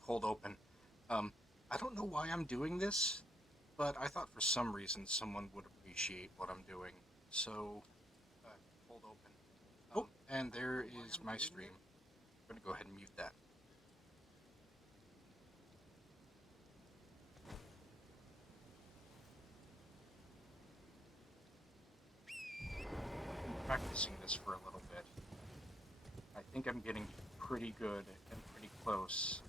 hold open. I don't know why I'm doing this, but I thought for some reason someone would appreciate what I'm doing. So, uh, hold open. Oh, and there is my stream. I'm gonna go ahead and mute that. I've been practicing this for a little bit. I think I'm getting pretty good and pretty close.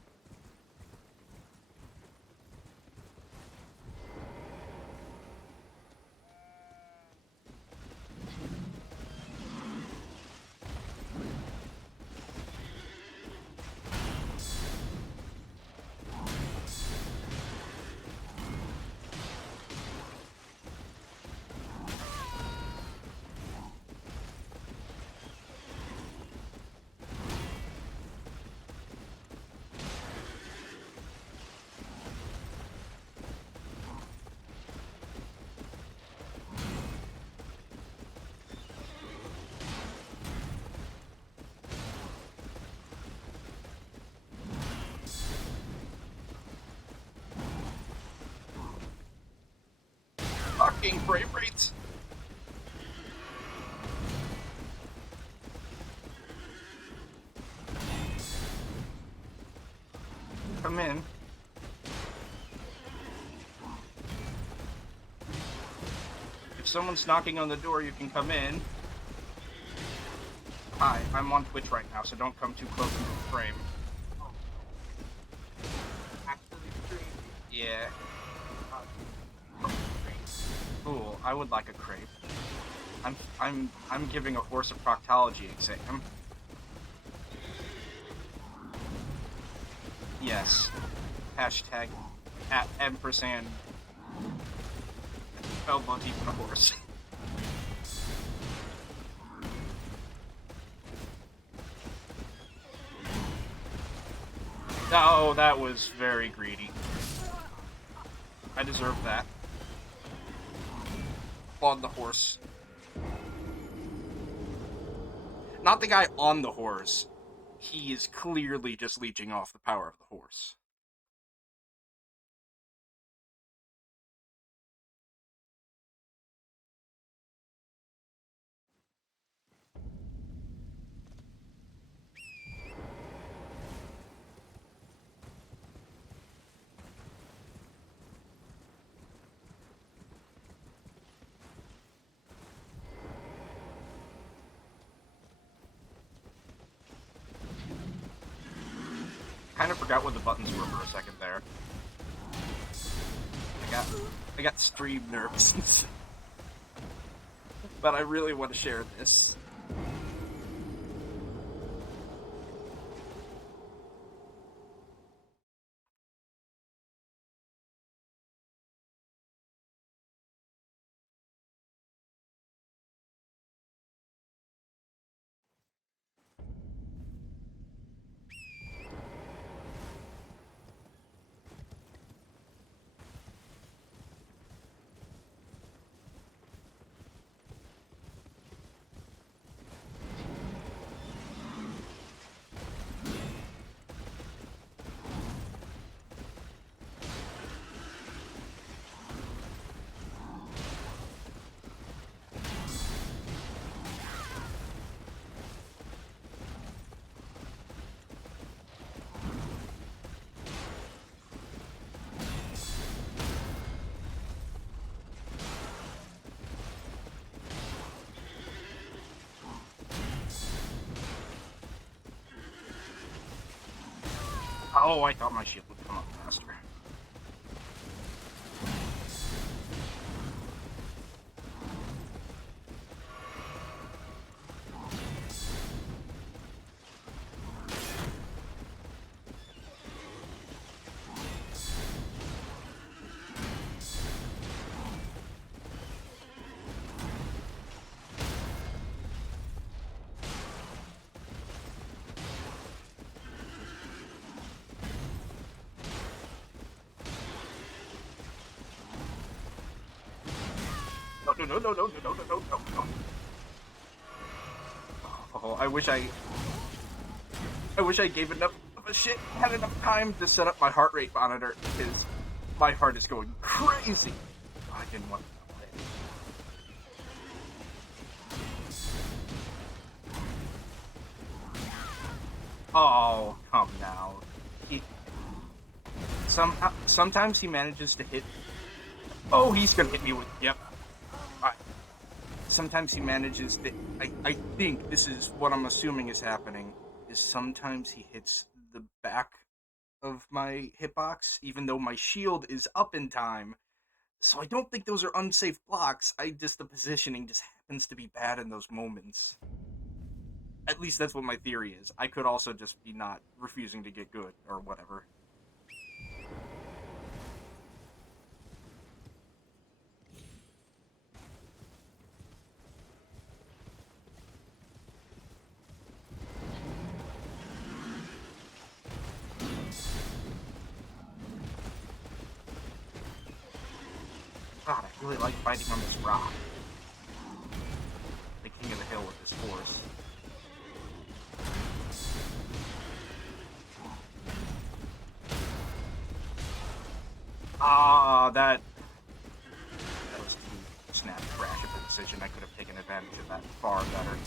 Fucking frame rates! Come in. If someone's knocking on the door, you can come in. Hi, I'm on Twitch right now, so don't come too close to the frame. Yeah. Cool. I would like a crepe. I'm giving a horse a proctology exam. Yes. Hashtag at ampersand elbow deep in a horse. Oh, that was very greedy. I deserve that. On the horse. Not the guy on the horse. He is clearly just leeching off the power of the horse. Kind of forgot what the buttons were for a second there. I got stream nerves. But I really want to share this. Oh, I thought my shield would come up faster. No. Oh, I wish I gave enough a shit had enough time to set up my heart rate monitor because my heart is going crazy. I didn't want to play. Oh, come now. Sometimes he manages to hit. Oh, he's gonna hit me with. Yep. Right. Sometimes he manages to. I think this is what I'm assuming is happening. Is sometimes he hits the back of my hitbox, even though my shield is up in time. So I don't think those are unsafe blocks. The positioning just happens to be bad in those moments. At least that's what my theory is. I could also just be not refusing to get good or whatever. God, I really like fighting on this rock. The king of the hill with this force. That was too snap crash of a decision. I could have taken advantage of that far better.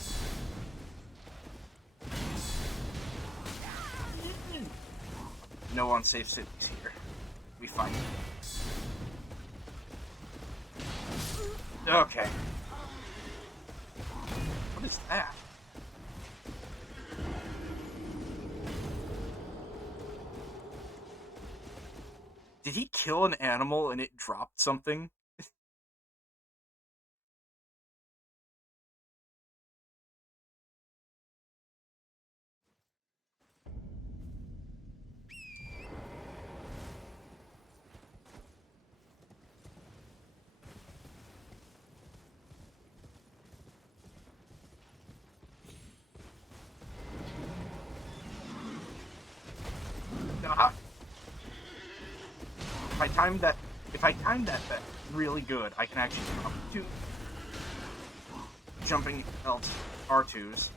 No unsafe cities here. We fight. Okay. What is that? Did he kill an animal and it dropped something? Uh, if I timed that, if I timed that really good, I can actually jump two jumping R2s.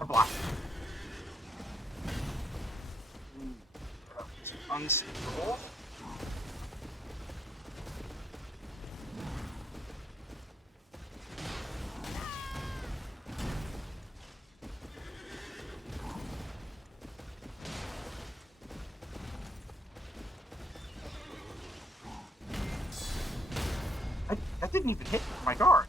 A block. Unstable. That didn't even hit my guard.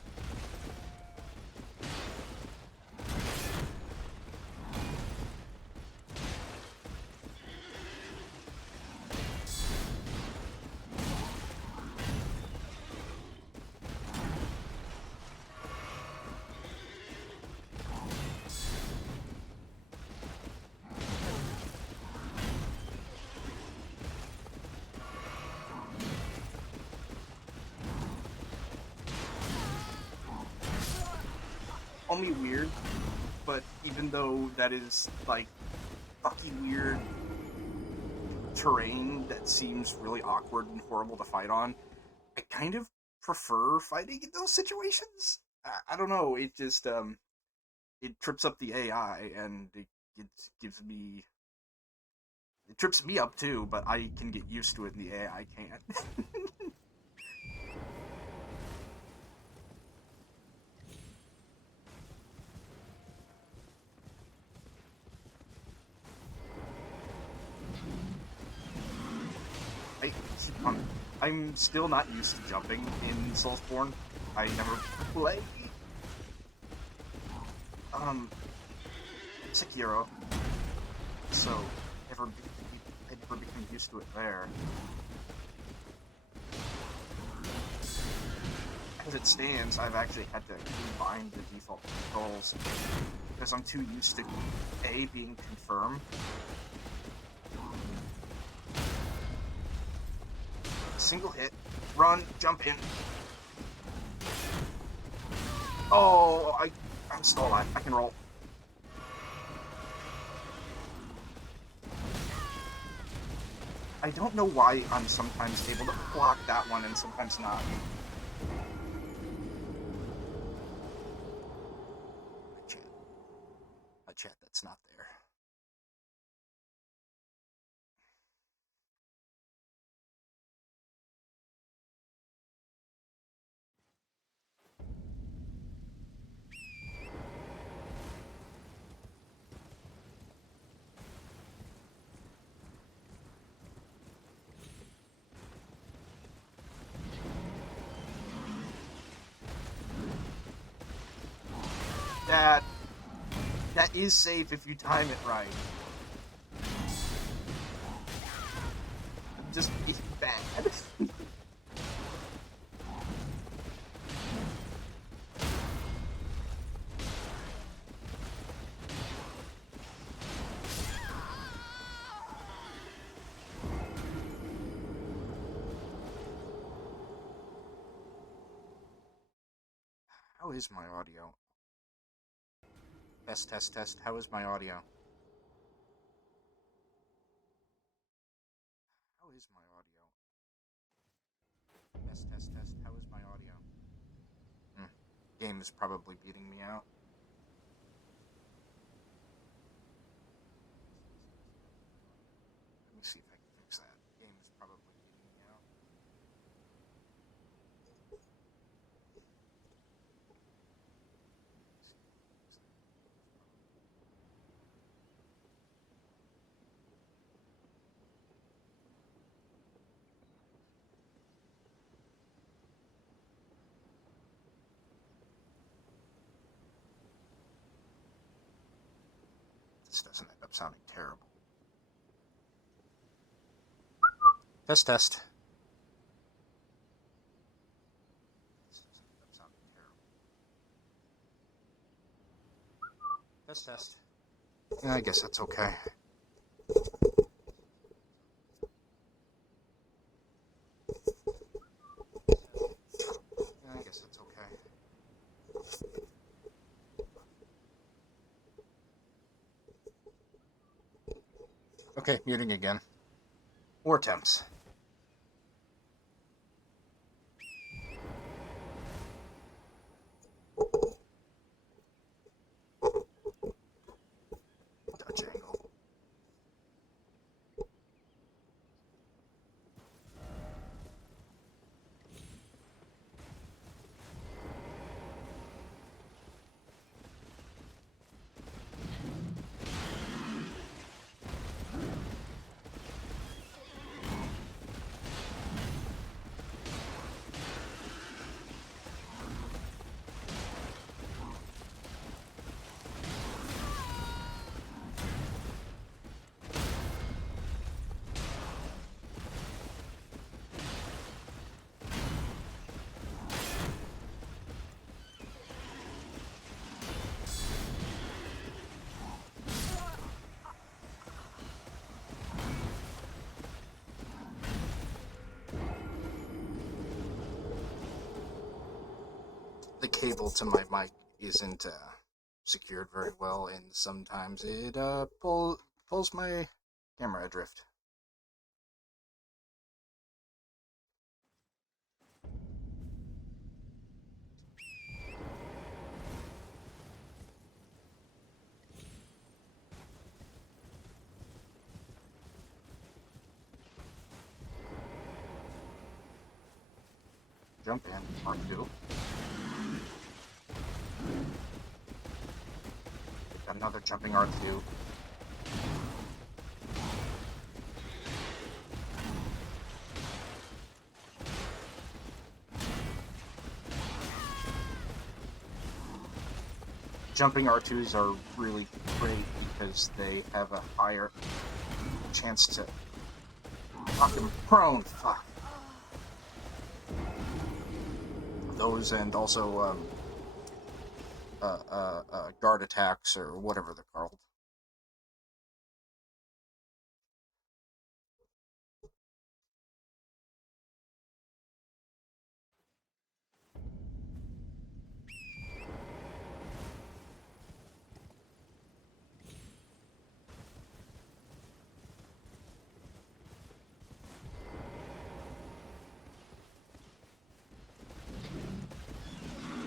Only weird, but even though that is like fucking weird terrain that seems really awkward and horrible to fight on, I kind of prefer fighting in those situations. I don't know. It just it trips up the AI and it gives me it trips me up too. But I can get used to it, and the AI can't. I I'm still not used to jumping in Soulsborne. I never played um Sekiro, so I never became used to it there. As it stands, I've actually had to combine the default controls because I'm too used to A being confirmed. Single hit, run, jump in. Oh, I'm still alive. I can roll. I don't know why I'm sometimes able to block that one and sometimes not. A chat. A chat that's not there. That is safe if you time it right. Just being bad. How is my audio? Test, test, test. How is my audio? How is my audio? Test, test, test. How is my audio? Game is probably beating me out. Let me see if I can fix that. Game is probably beating me out. This doesn't end up sounding terrible. Test, test. This doesn't end up sounding terrible. Test, test. Yeah, I guess that's okay. Yeah, I guess that's okay. Okay, muting again. More attempts. Dutch angle. The cable to my mic isn't secured very well, and sometimes it pulls my camera adrift. Jump in, R2. Got another jumping R2. Jumping R2s are really great because they have a higher chance to knock him prone. Fuck. Those and also guard attacks or whatever they're called.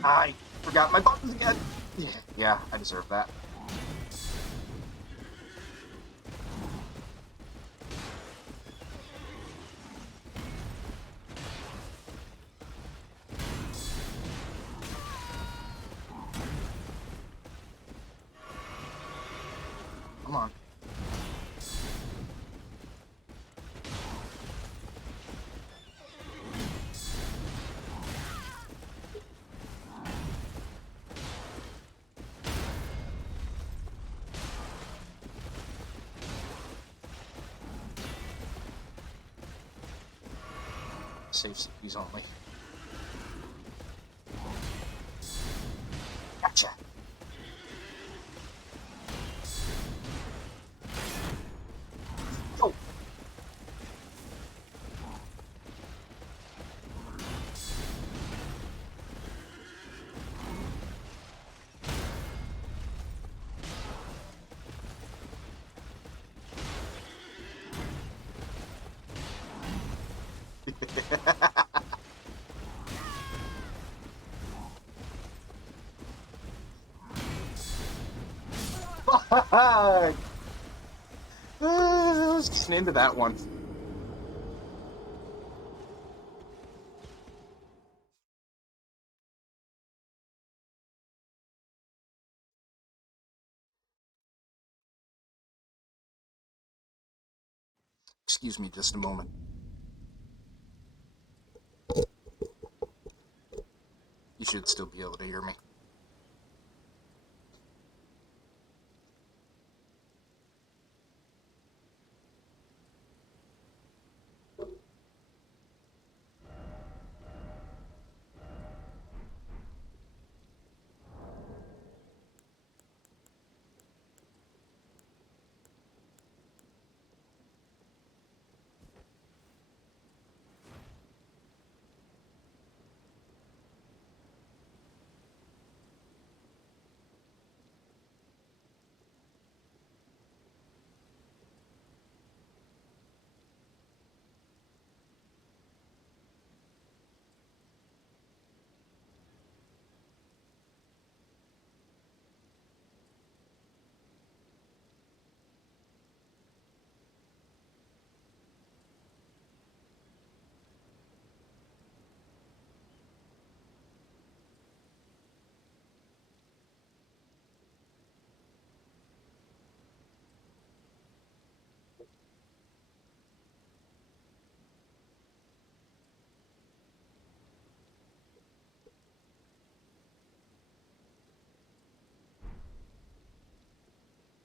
I forgot my buttons again. Yeah, I deserve that. Come on. Save CPs only. Gotcha. Go. Let's get into that one. Excuse me just a moment. You should still be able to hear me.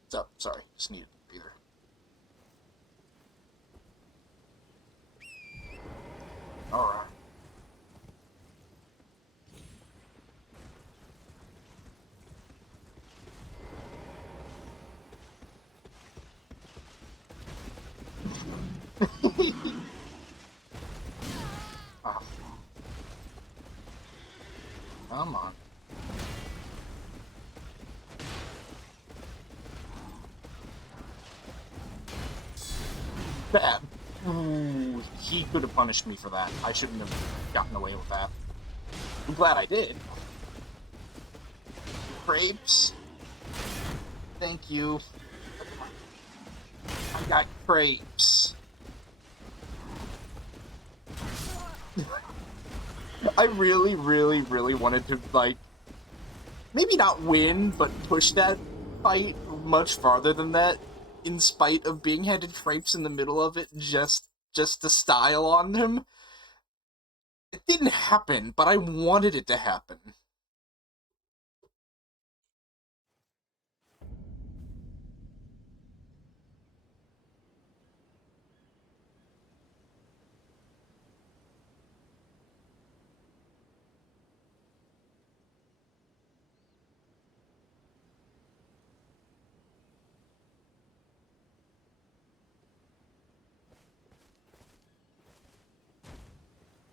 So, sorry, just needed a breather. Alright. Oh, come on. Bad. Ooh, he could have punished me for that. I shouldn't have gotten away with that. I'm glad I did. Crepes. Thank you. I got crepes. I really, really, really wanted to, like, maybe not win, but push that fight much farther than that, in spite of being handed crepes in the middle of it, just to style on them. It didn't happen, but I wanted it to happen.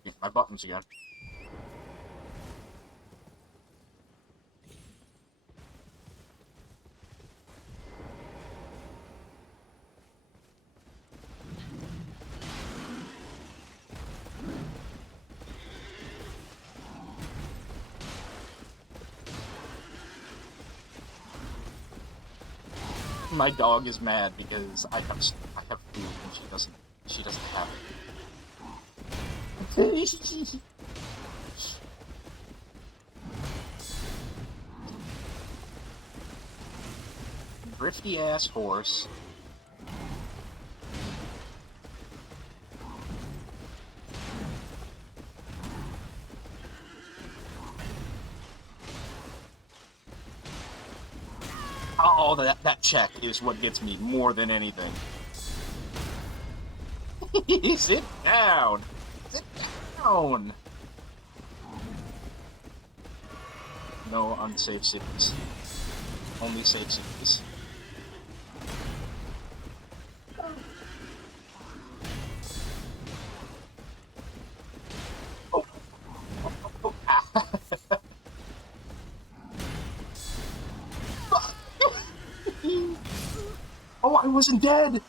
Yeah, my buttons again. My dog is mad because I have food and she doesn't have it. Drifty ass horse. Oh, that check is what gets me more than anything. Sit down. Sit down. No unsafe cities. Only safe cities. Oh, oh, ah. Oh, I wasn't dead.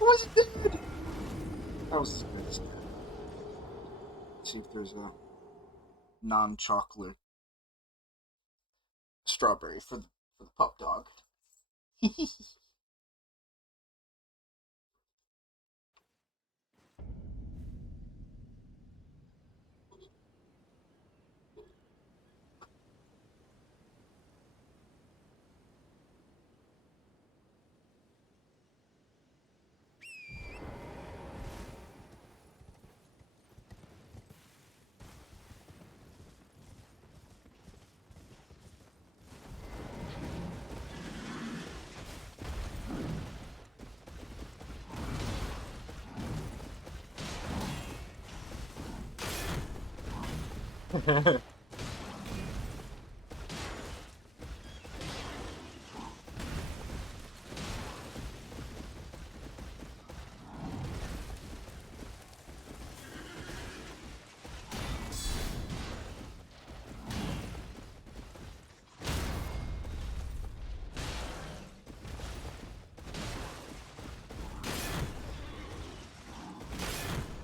I wasn't dead. That was as good as that. Let's see if there's a non-chocolate strawberry for the pup dog.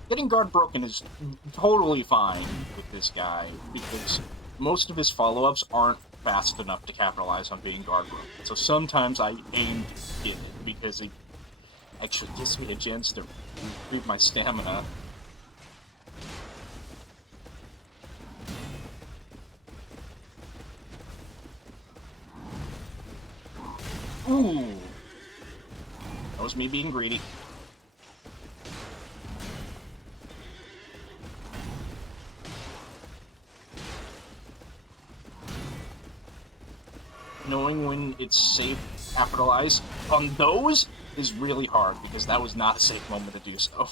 Getting guard broken is totally fine with this guy because most of his follow-ups aren't fast enough to capitalize on being guard broken. So sometimes I aim to get it because it actually gives me a chance to improve my stamina. Ooh! That was me being greedy. Knowing when it's safe to capitalize on those is really hard because that was not a safe moment to do so.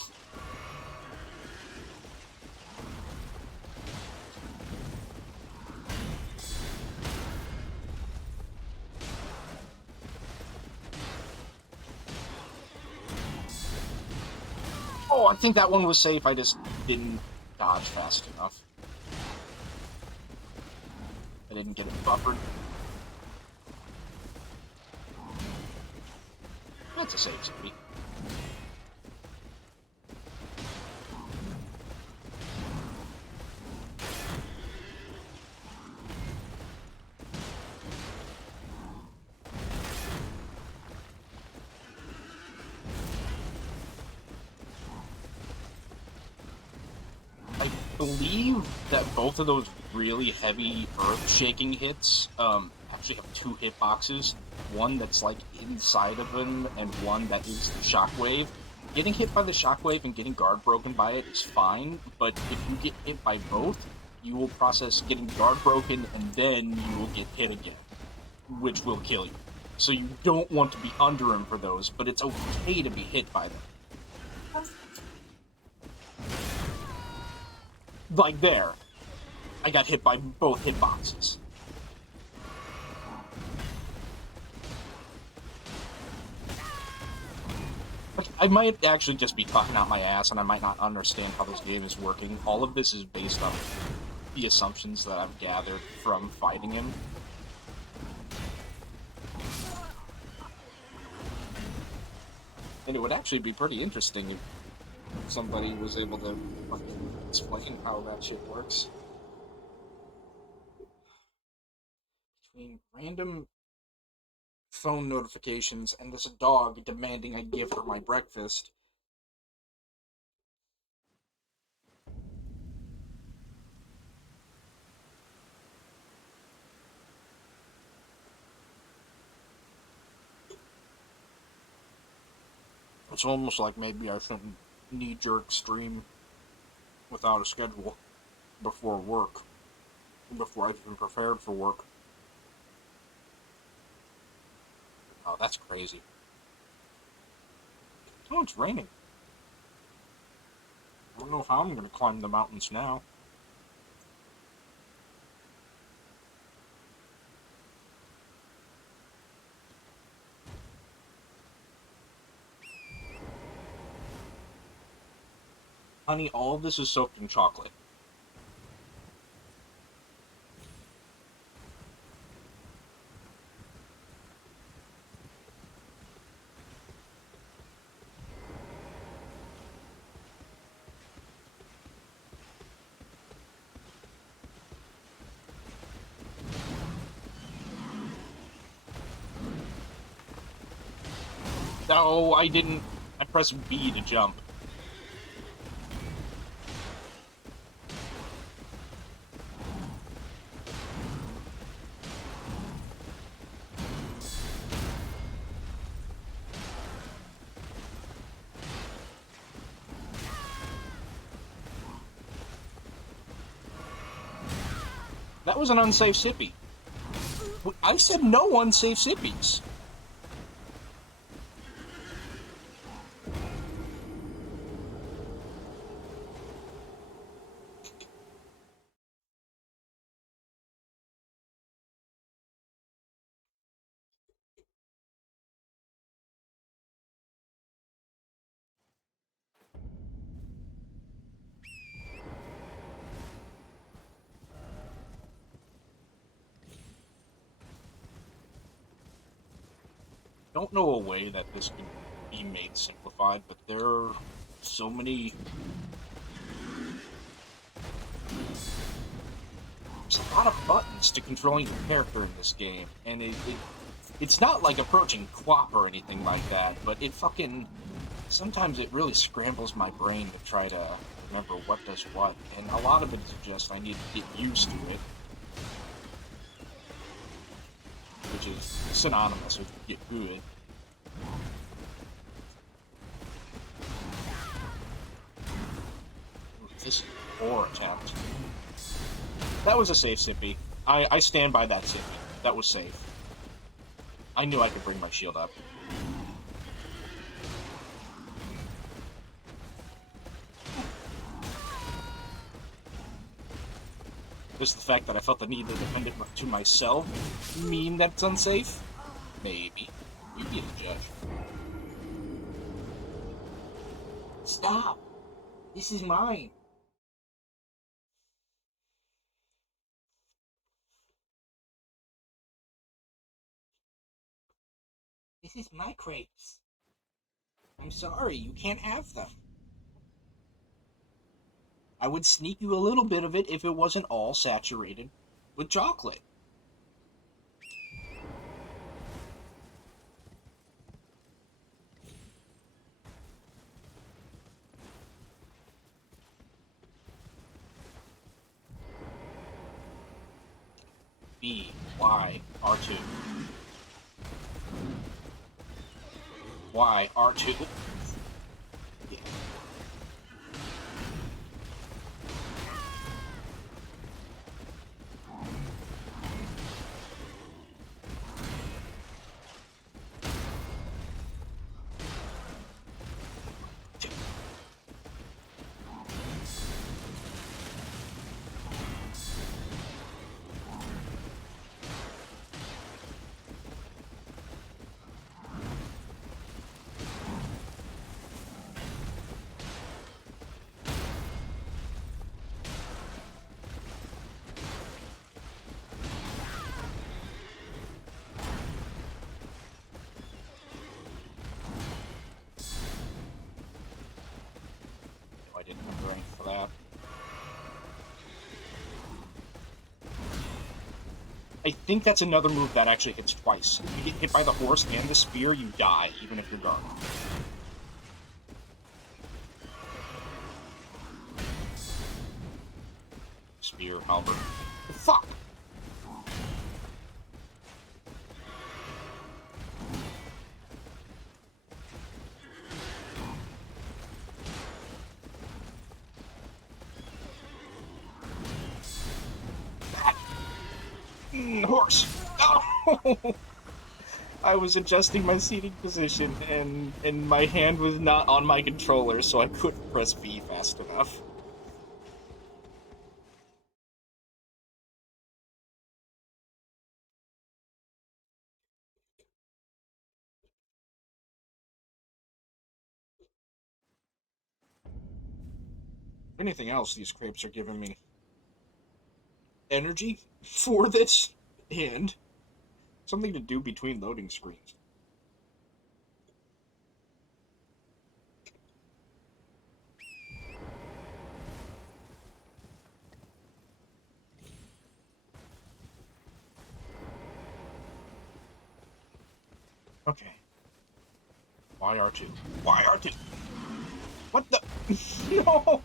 Oh, I think that one was safe, I just didn't dodge fast enough. I didn't get it buffered. That's a safe city. I believe that both of those really heavy earth-shaking hits actually have two hitboxes. One that's like inside of him, and one that is the shockwave. Getting hit by the shockwave and getting guard broken by it is fine, but if you get hit by both, you will process getting guard broken and then you will get hit again, which will kill you. So you don't want to be under him for those, but it's okay to be hit by them. Like there. I got hit by both hitboxes. Like, I might actually just be talking out my ass and I might not understand how this game is working. All of this is based on the assumptions that I've gathered from fighting him. And it would actually be pretty interesting if somebody was able to explain how that shit works. Between random phone notifications and this dog demanding I give her my breakfast. It's almost like maybe I shouldn't knee-jerk stream without a schedule before work, before I've even prepared for work. Oh, that's crazy. Oh, it's raining. I don't know how I'm going to climb the mountains now. Honey, all of this is soaked in chocolate. No, I didn't. I pressed B to jump. That was an unsafe sippy. I said no unsafe sippies. Don't know a way that this could be made simplified, but there are so many. There's a lot of buttons to controlling your character in this game, and it's not like approaching QWOP or anything like that, but it fucking sometimes it really scrambles my brain to try to remember what does what, and a lot of it is just I need to get used to it, which is synonymous with get good. This is a poor attempt. That was a safe sippy. I stand by that sippy. That was safe. I knew I could bring my shield up. Does the fact that I felt the need to defend it to myself mean that it's unsafe? Maybe. You be the judge. Stop! This is mine! This is my crepes. I'm sorry, you can't have them. I would sneak you a little bit of it if it wasn't all saturated with chocolate. B, Y, R2. Y, R2. Yeah. I think that's another move that actually hits twice. If you get hit by the horse and the spear, you die, even if you're guarded. Spear, halberd. Fuck! Horse! Oh! I was adjusting my seating position, and my hand was not on my controller, so I couldn't press B fast enough. If anything else, these crepes are giving me energy for this and something to do between loading screens. Okay. Why R2? Why R2? What the? No!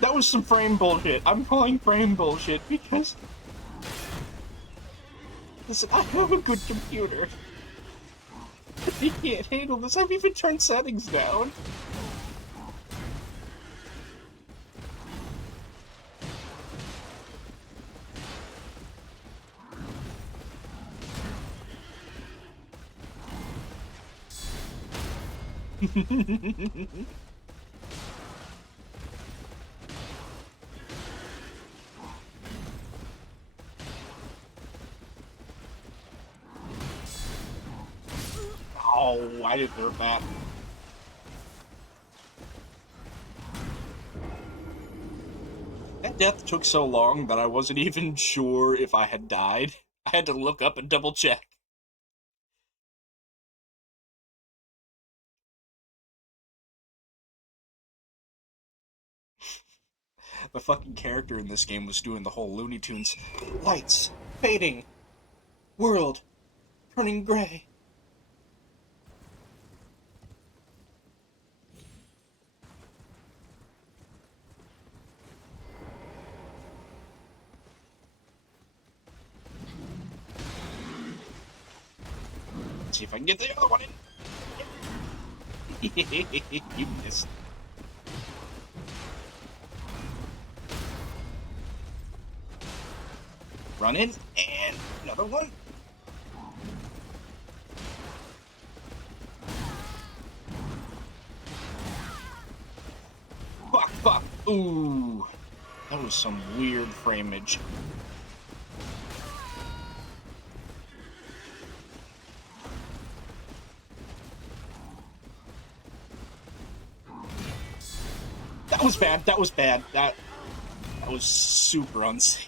That was some frame bullshit. I'm calling frame bullshit because. Listen, I have a good computer. They can't handle this. I've even turned settings down. Oh, I deserve that. That death took so long that I wasn't even sure if I had died. I had to look up and double check. The fucking character in this game was doing the whole Looney Tunes lights fading, world turning gray. Let's see if I can get the other one in. You missed. Run in, and another one. Fuck, fuck. Ooh. That was some weird frameage. That was bad. That was bad. That was super unsafe.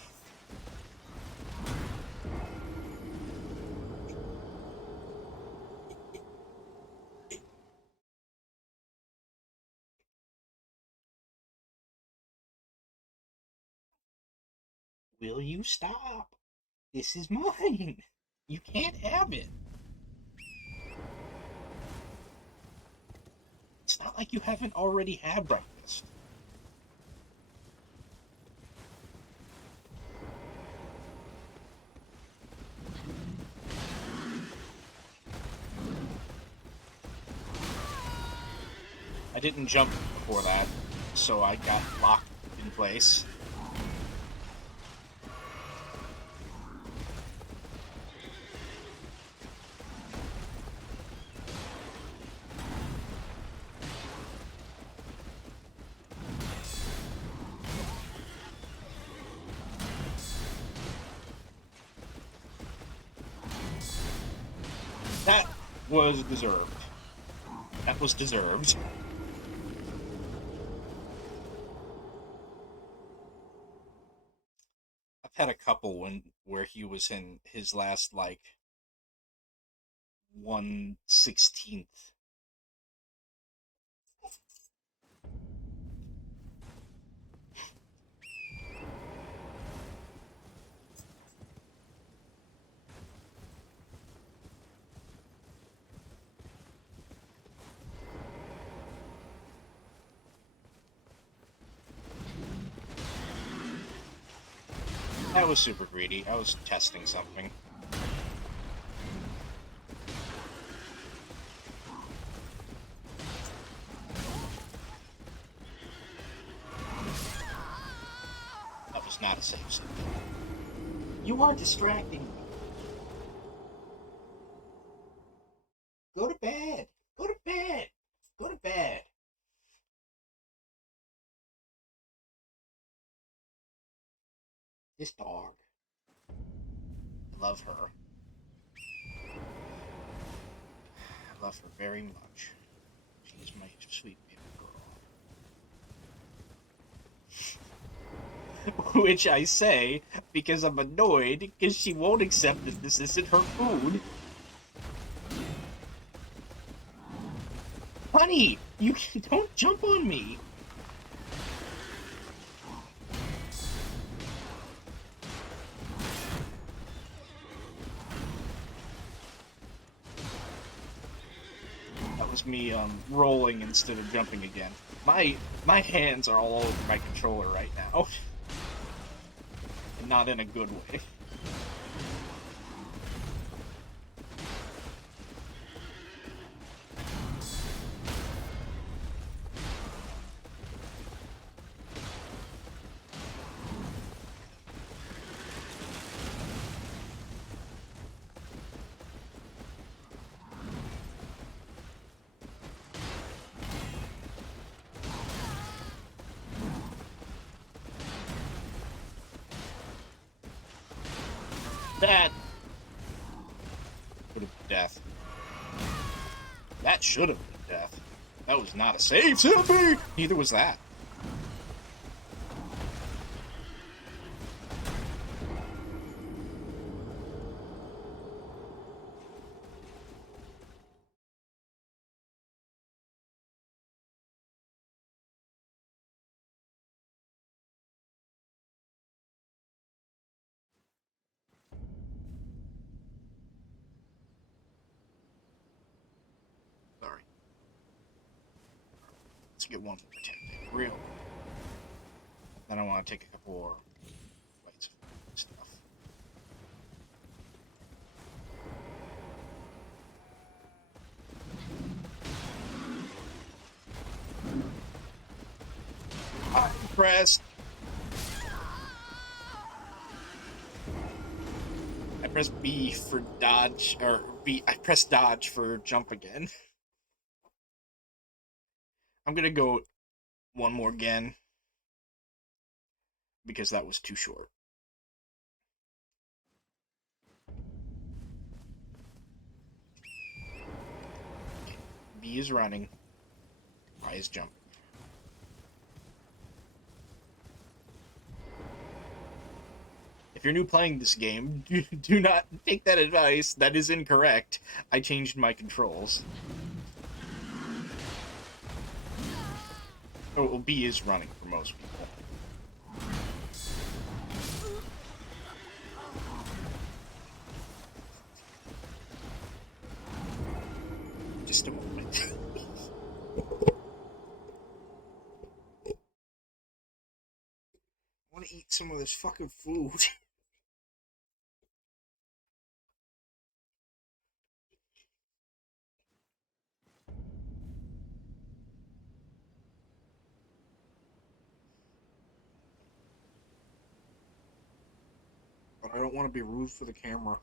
Will you stop? This is mine. You can't have it. It's not like you haven't already had breakfast. I didn't jump before that, so I got locked in place. That was deserved. That was deserved. I've had a couple where he was in his last like 1/16th. That was super greedy. I was testing something. That was not a safe zone. You are distracting me. Go to bed. Go to bed. Go to bed. This dog. I love her. I love her very much. She's my sweet baby girl. Which I say because I'm annoyed because she won't accept that this isn't her food. Honey, you don't jump on me. That was me rolling instead of jumping again. My hands are all over my controller right now. And not in a good way. That would have been death. That should have been death. That was not a save, Simpy! Neither was that. Sorry. Let's get one more attempt in real quick. Then I want to take a couple more bites of stuff. I pressed. I pressed B for dodge, or B. I pressed dodge for jump again. I'm gonna go one more again because that was too short. Okay. B is running. Y is jumping. If you're new playing this game, do not take that advice. That is incorrect. I changed my controls. Oh, well, B is running for most people. Just a moment. I want to eat some of this fucking food. But I don't want to be rude for the camera.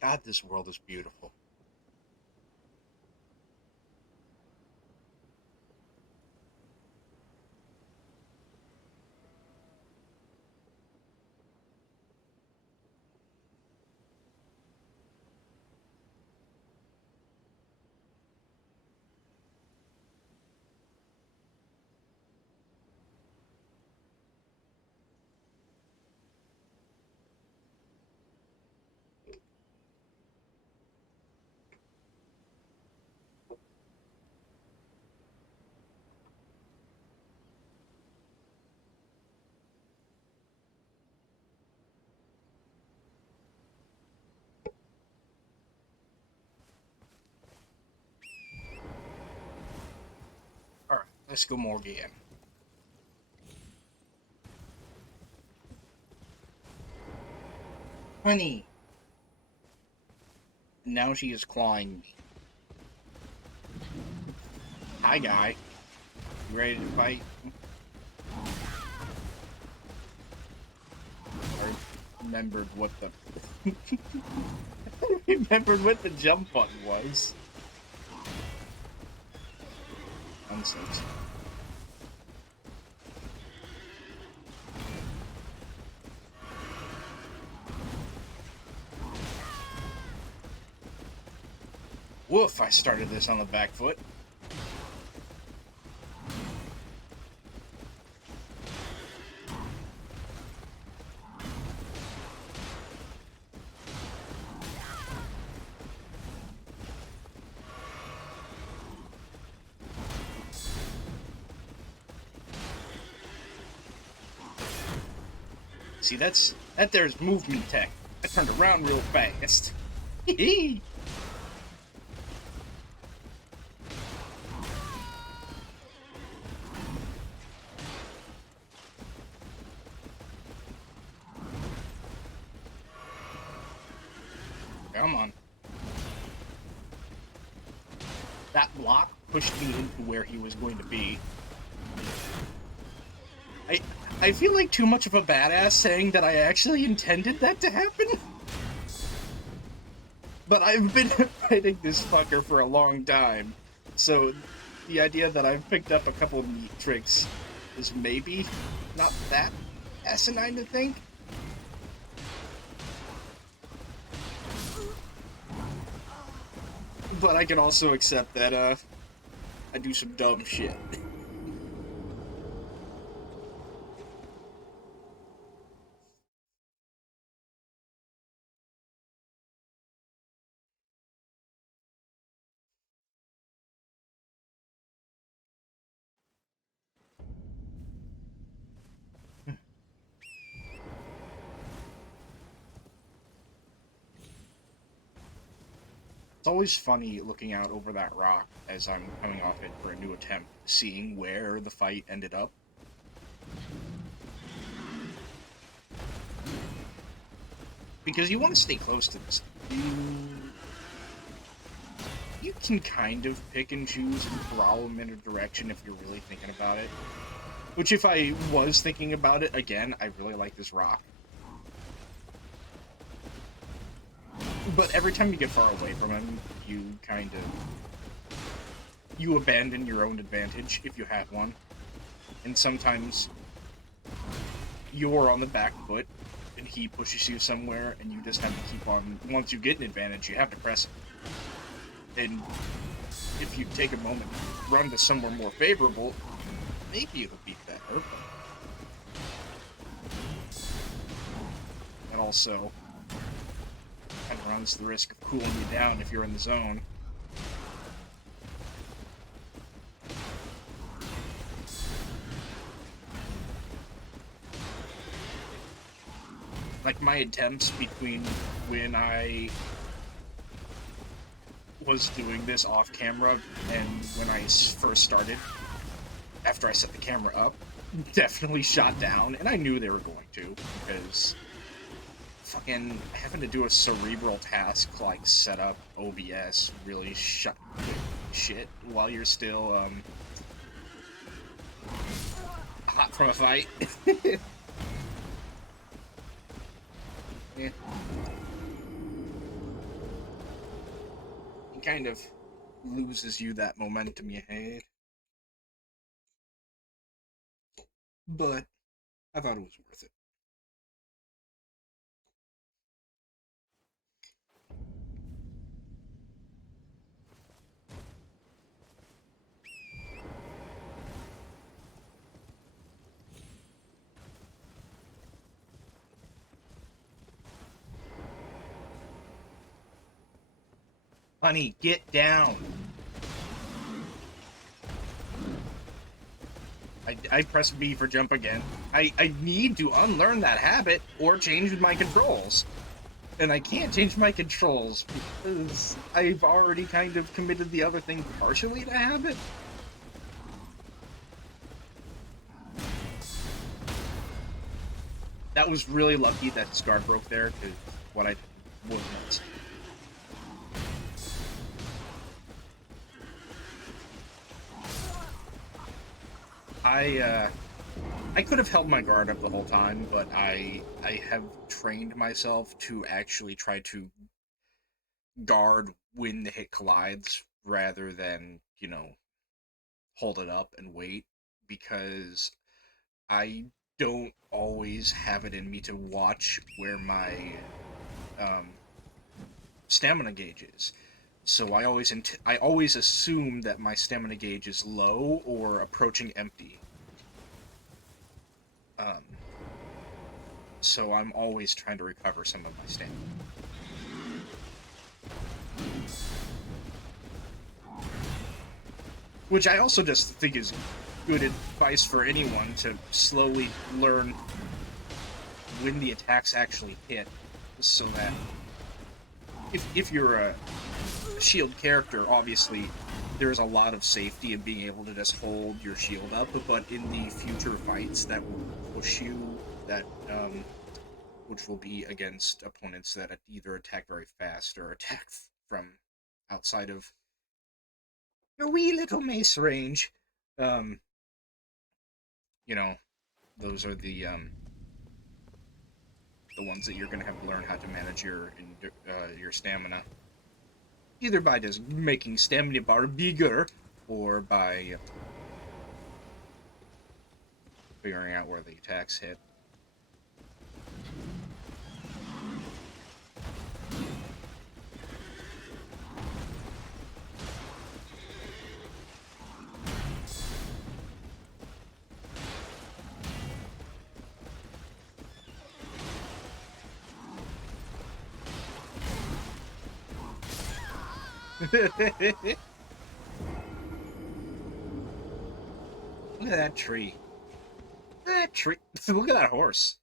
God, this world is beautiful. Let's go more again. Honey. And now she is clawing me. Hi, guy. You ready to fight? I remembered what the... I remembered what the jump button was. Nonsense. Woof, I started this on the back foot. See, that there's movement tech. I turned around real fast. Hee. Come on. That block pushed me into where he was going to be. I feel like too much of a badass saying that I actually intended that to happen. But I've been fighting this fucker for a long time. So the idea that I've picked up a couple of neat tricks is maybe not that asinine to think. But I can also accept that I do some dumb shit. It's always funny looking out over that rock as I'm coming off it for a new attempt, seeing where the fight ended up. Because you want to stay close to this. You can kind of pick and choose and follow them in a direction if you're really thinking about it. Which, if I was thinking about it, again, I really like this rock. But every time you get far away from him, you kind of... you abandon your own advantage, if you have one. And sometimes you're on the back foot, and he pushes you somewhere, and you just have to keep on... once you get an advantage, you have to press it. And if you take a moment to run to somewhere more favorable, maybe it'll be better. And also... kind of runs the risk of cooling you down if you're in the zone. Like my attempts between when I was doing this off camera and when I first started, after I set the camera up, definitely shot down, and I knew they were going to, because fucking having to do a cerebral task like set up OBS really shut shit while you're still hot from a fight. Yeah. It kind of loses you that momentum you had. But I thought it was worth it. Honey, get down. I press B for jump again. I need to unlearn that habit or change my controls. And I can't change my controls because I've already kind of committed the other thing partially to habit. That was really lucky that his guard broke there, because what I was nuts. I could have held my guard up the whole time, but I have trained myself to actually try to guard when the hit collides rather than, hold it up and wait, because I don't always have it in me to watch where my um, stamina gauge is. So I always assume that my stamina gauge is low or approaching empty. Um, so I'm always trying to recover some of my stamina. Which I also just think is good advice for anyone to slowly learn when the attacks actually hit, so that if you're a shield character, obviously there's a lot of safety in being able to just hold your shield up, but in the future fights that will push you, that which will be against opponents that either attack very fast or attack from outside of your wee little mace range, um, you know, those are the ones that you're going to have to learn how to manage your stamina, either by just making stamina bar bigger or by figuring out where the attacks hit. Look at that tree. That tree. Look at that horse.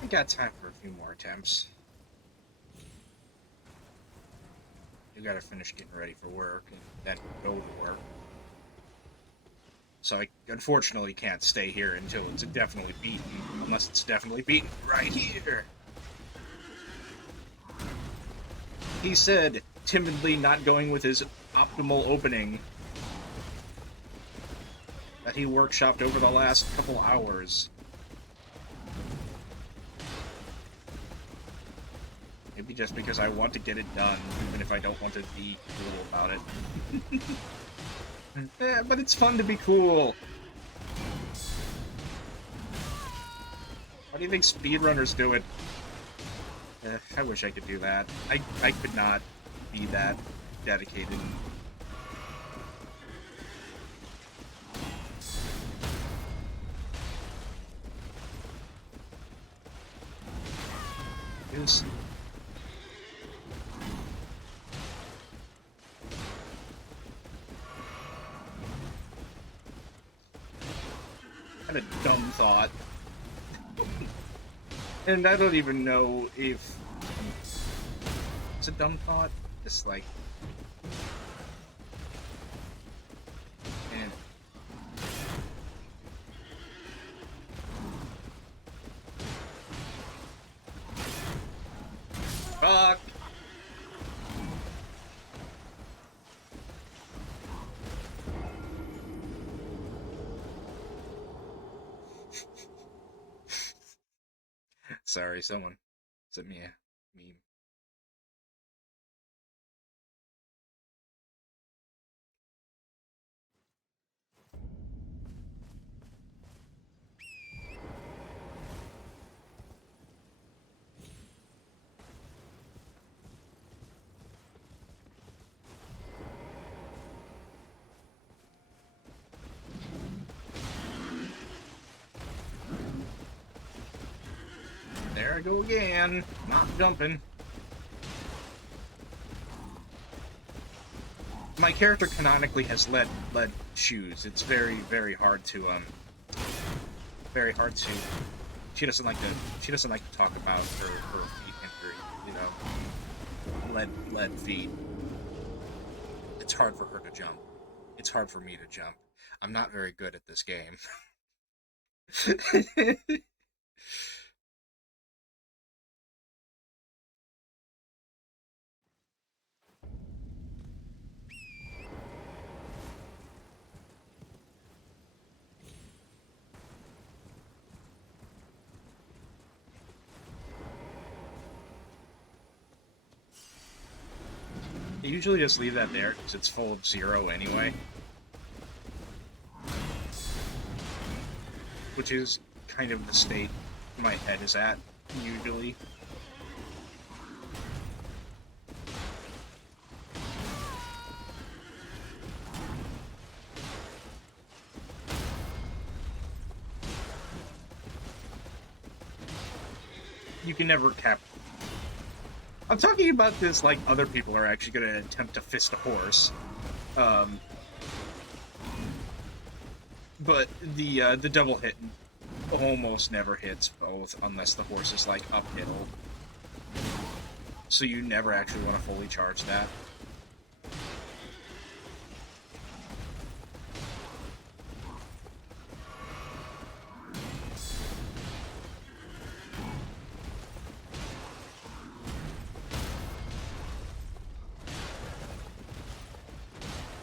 We got time for a few more attempts. You gotta finish getting ready for work and then go to work. So I unfortunately can't stay here until it's definitely beaten, unless it's definitely beaten right here. He said, timidly not going with his optimal opening that he workshopped over the last couple hours. Maybe just because I want to get it done, even if I don't want to be cool about it. Yeah, but it's fun to be cool. Why do you think speedrunners do it? I wish I could do that. I could not be that dedicated. Is had a dumb thought. And I don't even know if it's a dumb thought. Just like, and fuck. Sorry, someone sent me a meme. There I go again, not jumping. My character canonically has lead shoes. It's very, very hard to very hard to. She doesn't like to talk about her feet. lead feet. It's hard for her to jump. It's hard for me to jump. I'm not very good at this game. I usually just leave that there because it's full of 0 anyway. Which is kind of the state my head is at, usually. You can never cap. I'm talking about this like other people are actually going to attempt to fist a horse. But the double hit almost never hits both unless the horse is like uphill. So you never actually want to fully charge that.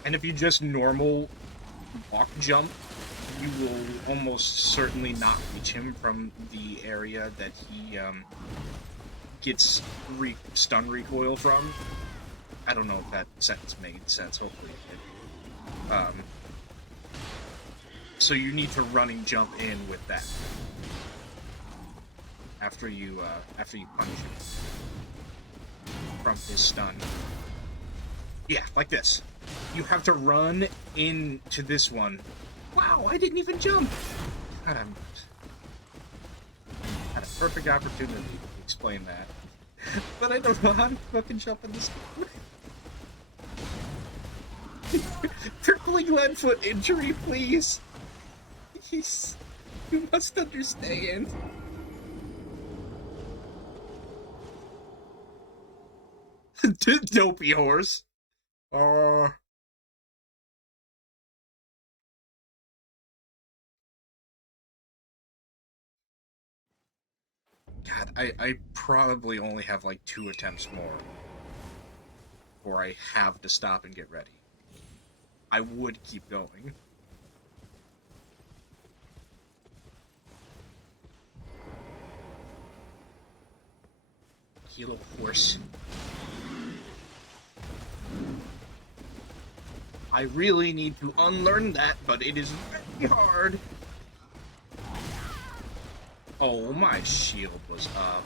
And if you just normal walk jump, you will almost certainly not reach him from the area that he gets stun recoil from. I don't know if that sentence made sense, hopefully it did. So you need to running jump in with that after you punish him from his stun. Yeah, like this. You have to run into this one. Wow, I didn't even jump! God, had a perfect opportunity to explain that. But I don't know how to fucking jump in this game. Crippling lead foot injury, please! Please. You must understand. Dopey horse. God, I probably only have like 2 attempts more before I have to stop and get ready. I would keep going. Kilo horse. I really need to unlearn that, but it is very hard. Oh, my shield was up.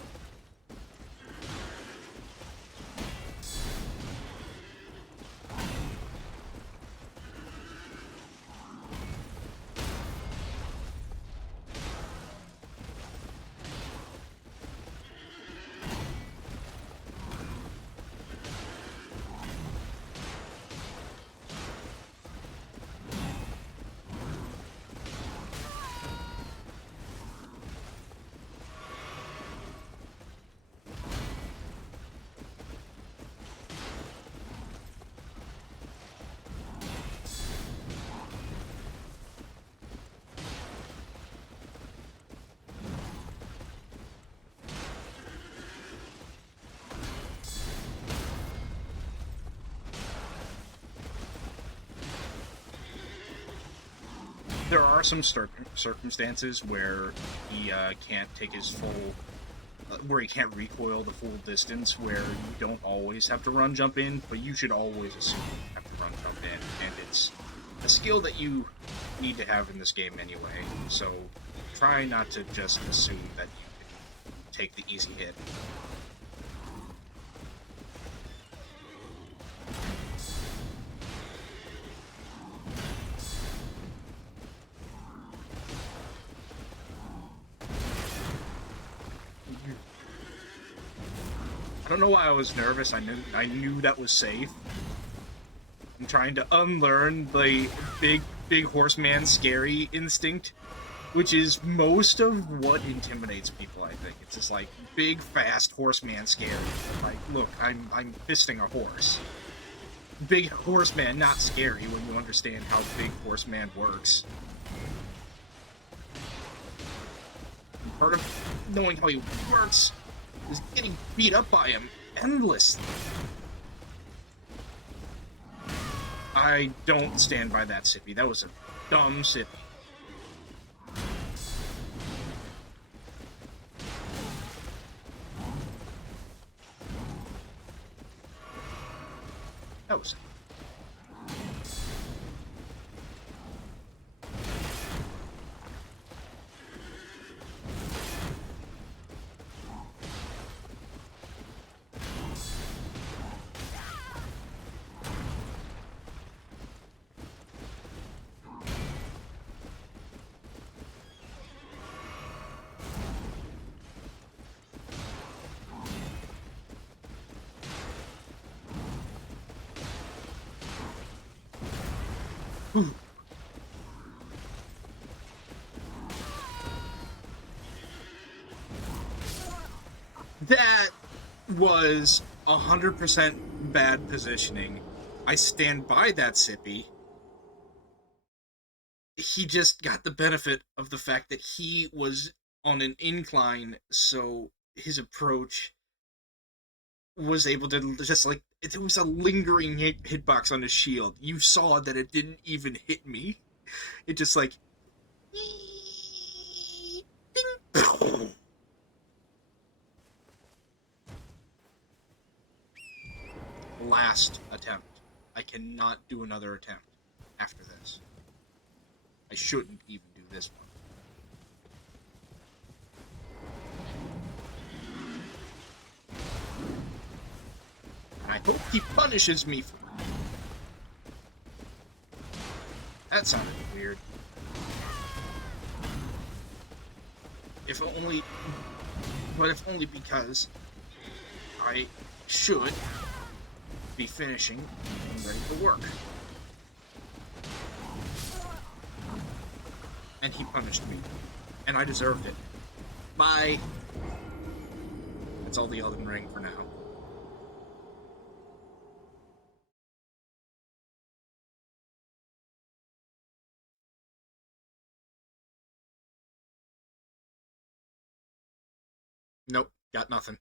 There are some circumstances where he can't take his full, where he can't recoil the full distance, where you don't always have to run jump in, but you should always assume you have to run jump in, and it's a skill that you need to have in this game anyway, so try not to just assume that you can take the easy hit. I don't know why I was nervous. I knew that was safe. I'm trying to unlearn the big horseman scary instinct which is most of what intimidates people. I think it's just like big, fast horseman scary. Like, look, I'm fisting a horse. Big horseman, not scary when you understand how big horseman works. Part of knowing how he works is getting beat up by him endlessly. I don't stand by that sippy. That was a dumb sippy. That was that was 100% bad positioning. I stand by that sippy. He just got the benefit of the fact that he was on an incline, so his approach was able to just like there was a lingering hitbox on his shield. You saw that it didn't even hit me. It just like ding. Last attempt. I cannot do another attempt after this. I shouldn't even do this one. And I hope he punishes me for it. That sounded weird. If only... But if only because I should be finishing and ready for work. And he punished me. And I deserved it. Bye. That's all the Elden Ring for now. Nope, got nothing.